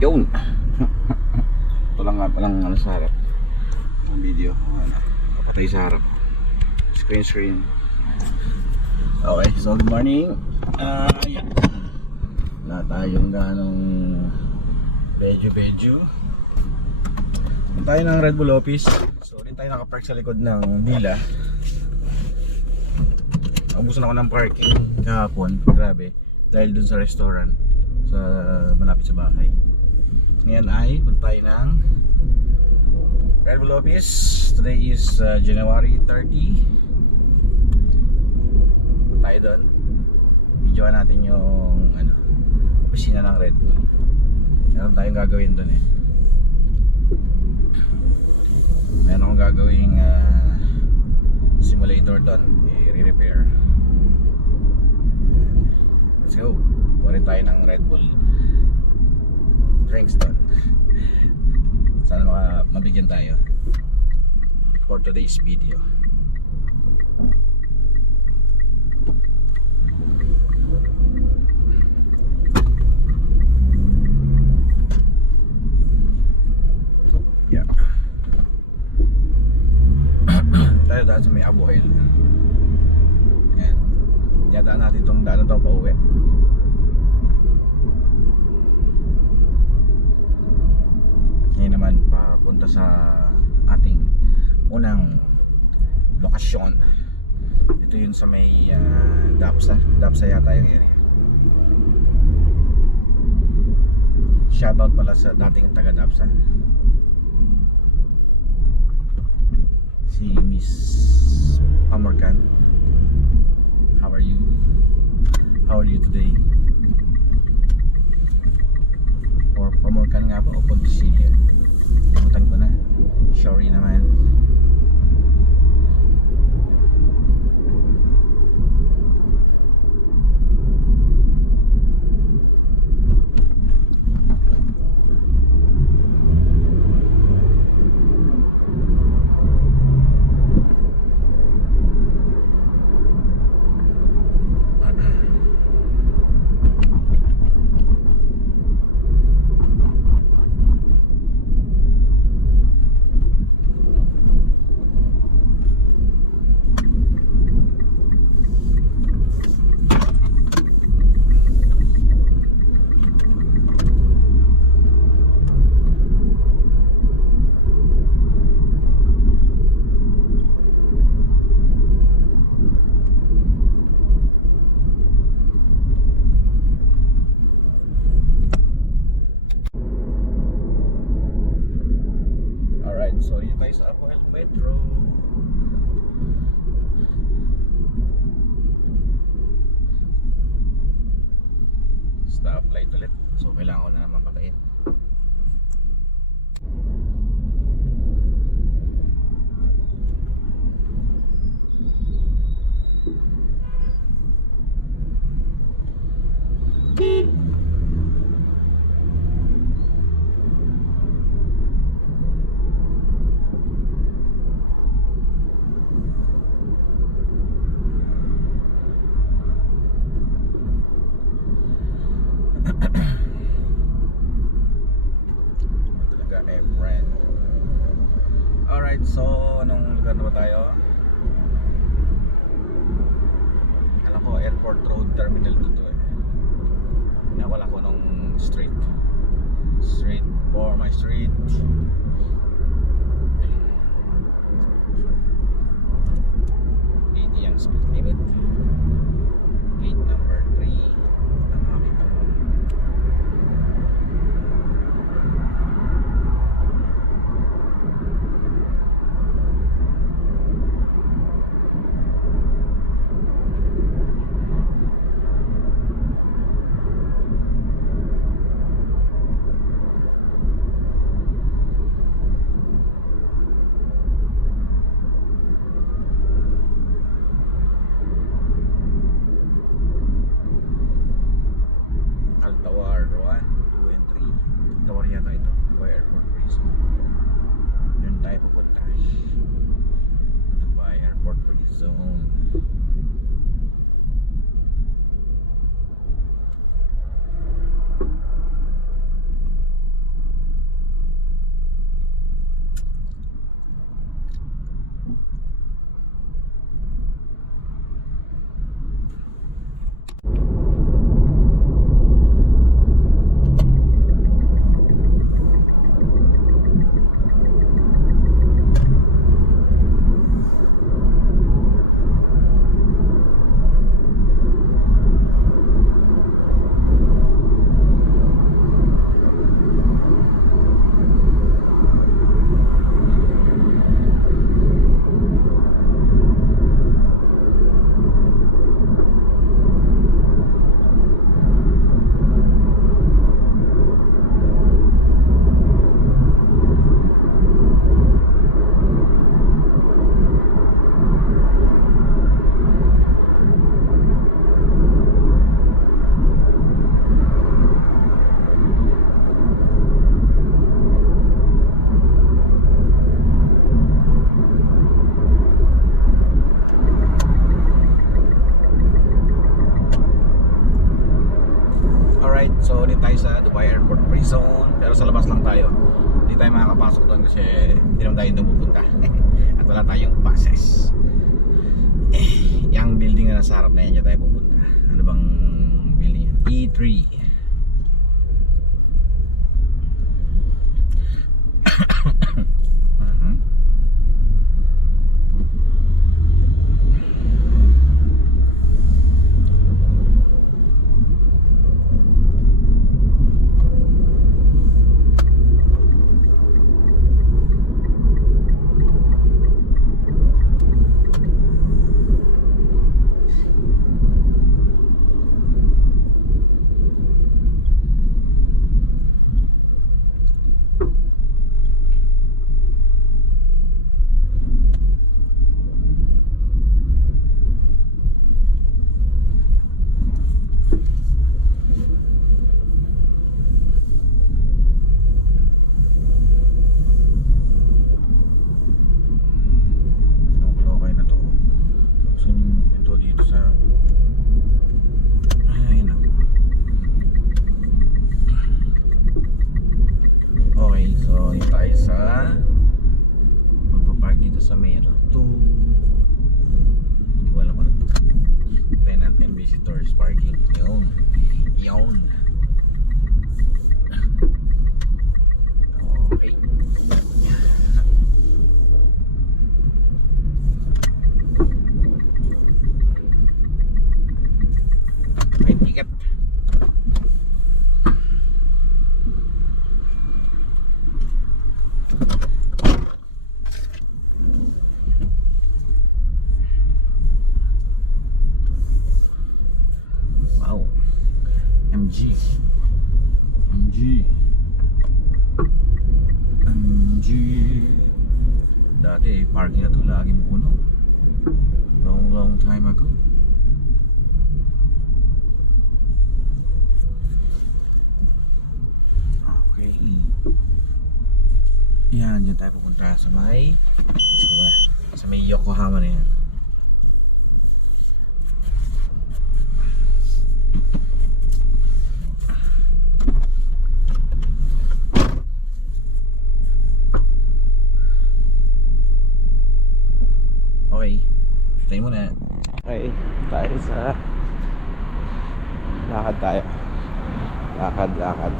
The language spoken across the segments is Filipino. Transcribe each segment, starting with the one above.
Yun. Ito lang nga palang ano sa harap. Ang video. Patay sa harap. Screen. Okay, so good morning. Yeah. Wala tayong ganong bedyo. Punta tayo ng Red Bull office. So rin tayo nakapark sa likod ng Dila. Abusan ako ng parking kahapon. Grabe. Dahil dun sa restaurant sa malapit sa bahay. Ngayon ay punta tayo ng Red Bull office. Today is January 30. Punta tayo doon. Videoan natin yung opisina ng Red Bull. Meron tayong gagawin doon eh. Meron akong gagawing simulator doon. I-repair. Let's go. Kunin tayo ng Red Bull drinks doon. Sana mabigyan tayo for today's video. Yeah. Tayo daan sa may Abuel. Ayan. Yadaan natin itong daan na ito pa uwi. Ngayon naman papunta sa ating unang lokasyon. Ito yun sa may Dapsa yata yung area. Shoutout pala sa dating taga Dapsa, si Miss Pamorcan. How are you? How are you today? Or Pamorcan nga ba o Pontesilia? Namutan ko na. Sorry naman. So dito tayo sa Abuel Metro. Stoplight ulit. So kailangan ko na naman patayin. Alright, so anong lugar na ba tayo? Alam ko, Airport Road Terminal 2 to eh. Nawala ko nung street for my street. 80 ang speed limit. Gate number 3. Ang makita mo. Pasay Airport Free Zone. Pero sa labas lang tayo. Hindi tayo makakapasok doon kasi hindi naman tayo doon pupunta. At wala tayong passes. Yung building na nasa harap na yan, dyan tayo pupunta. Ano bang building yan? E3. Sa may ano to, hindi ko alam ano to, tenant and visitors parking. Yun okay. May ticket. Dati parking na ito laging puno. Long time ago. Okay. Yan, dyan tayo pupunta sa may Yokohama na yan. Okay, tayo muna. Okay, tayo sa lakad tayo. Lakad.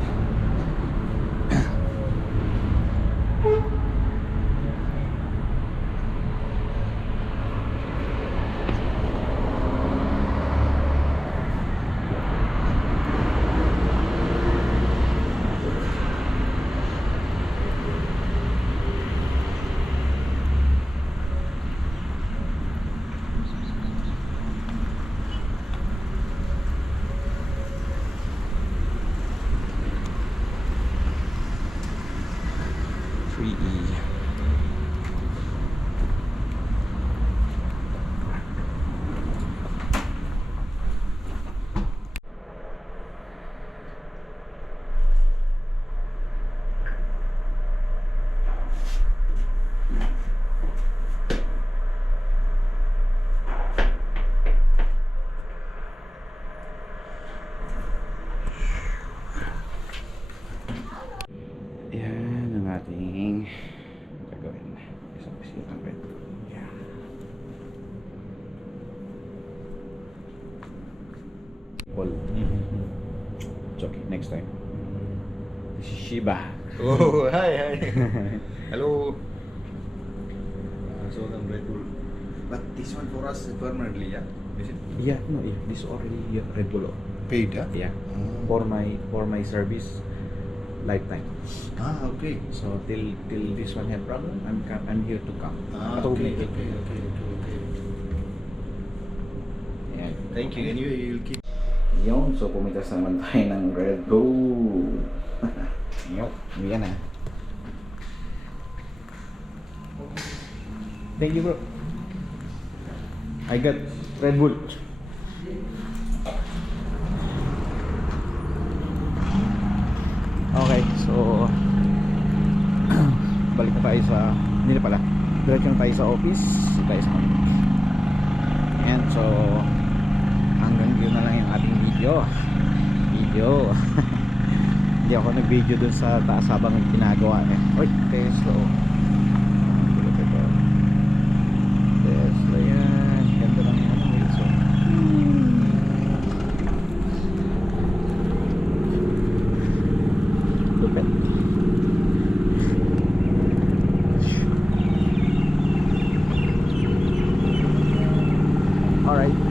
Ating gagawin isang pisita rin. Yeah. Well, it's okay, next time. This is Shiba. Oh, hi. Hello. So I'm Red Bull. But this one for us permanently, yeah? Is it? Yeah, no, yeah, this already Red Bull. Paid, yeah? Yeah. Oh. For my service lifetime. Okay. So till this one have problem, I'm here to come. Okay. Yeah. Thank you. Anyway, you'll keep. Yun, so pumitas naman tayo ng Red Bull. Yun, yan na. Thank you, bro. I got Red Bull. Okay, so balik na tayo sa, hindi na pala, diretso na tayo sa office, tayo sa office. Ayan, so hanggang yun na lang yung ating video Hindi ako nag-video dun sa taas habang ginagawa eh. Oy, Tesla oh. Tesla yan. Ganda lang yung wheels oh. Lupit. Alright.